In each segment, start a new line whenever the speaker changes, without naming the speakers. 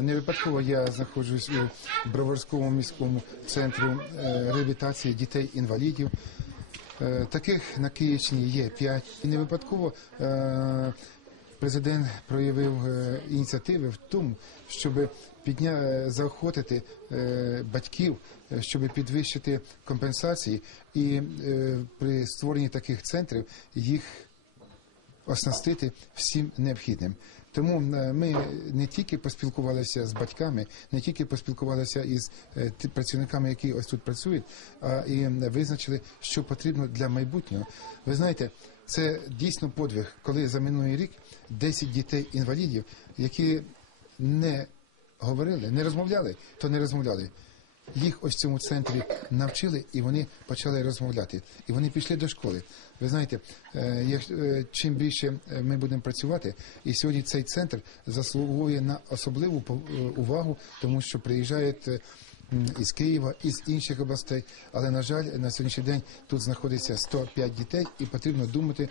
Не випадково я знаходжусь у Броварському міському центру е, реабілітації дітей-інвалідів. Е, Таких на Київщині є п'ять. І не випадково е, президент проявив ініціативи в тому, щоб підня... заохотити батьків, щоб підвищити компенсації, і при створенні таких центрів їх оснастити всім необхідним. Тому е, ми не тільки поспілкувалися з батьками, не тільки поспілкувалися із е, працівниками, які ось тут працюють, а і визначили, що потрібно для майбутнього. Ви знаєте, це дійсно подвиг, коли за минулий рік 10 дітей-інвалідів, які не говорили, не розмовляли, то не розмовляли. Їх ось в цьому центрі навчили, і вони почали розмовляти. І вони пішли до школи. Ви знаєте, е, е, чим більше е, ми будемо працювати, і сьогодні цей центр заслуговує на особливу увагу, тому що приїжджають. Із Києва, із інших областей, але на жаль, на сьогоднішній день тут знаходиться 105 дітей, і потрібно думати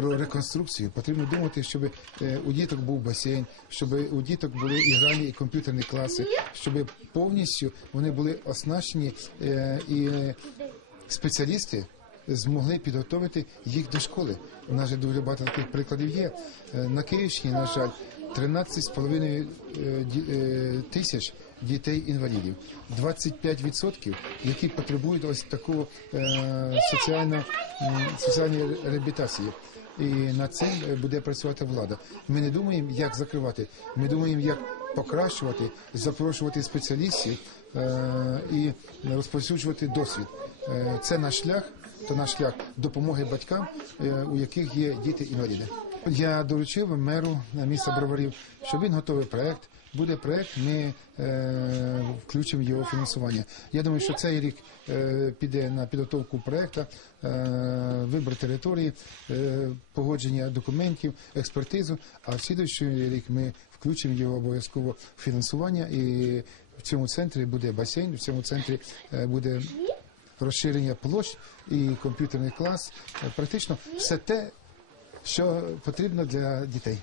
про реконструкцію. Потрібно думати, щоб е, у діток був басейн, щоб у діток були і гральні, і комп'ютерні класи, щоб повністю вони були оснащені е, і спеціалісти змогли підготовити їх до школи. У нас же дуже багато таких прикладів є. Е, На Київщині, на жаль, 13,5 е, ді- е, тисяч дітей-інвалідів, 25%, які потребують ось такого е, соціально, м, соціальної реабілітації. І над цим е, буде працювати влада. Ми не думаємо, як закривати. Ми думаємо, як покращувати, запрошувати спеціалістів е, і розповсюджувати досвід. Е, це наш шлях, то наш шлях допомоги батькам, е, у яких є діти-інваліди. Я доручив меру е, міста Броварів, щоб він готовий проект. Буде проект, ми е, включимо його фінансування. Я думаю, що цей рік е, піде на підготовку проекту, е, вибір території, е, погодження документів, експертизу. А в слідуючий рік ми включимо його обов'язково фінансування. І в цьому центрі буде басейн, в цьому центрі е, буде розширення площ і комп'ютерний клас. Е, Практично все те, що потрібно для дітей.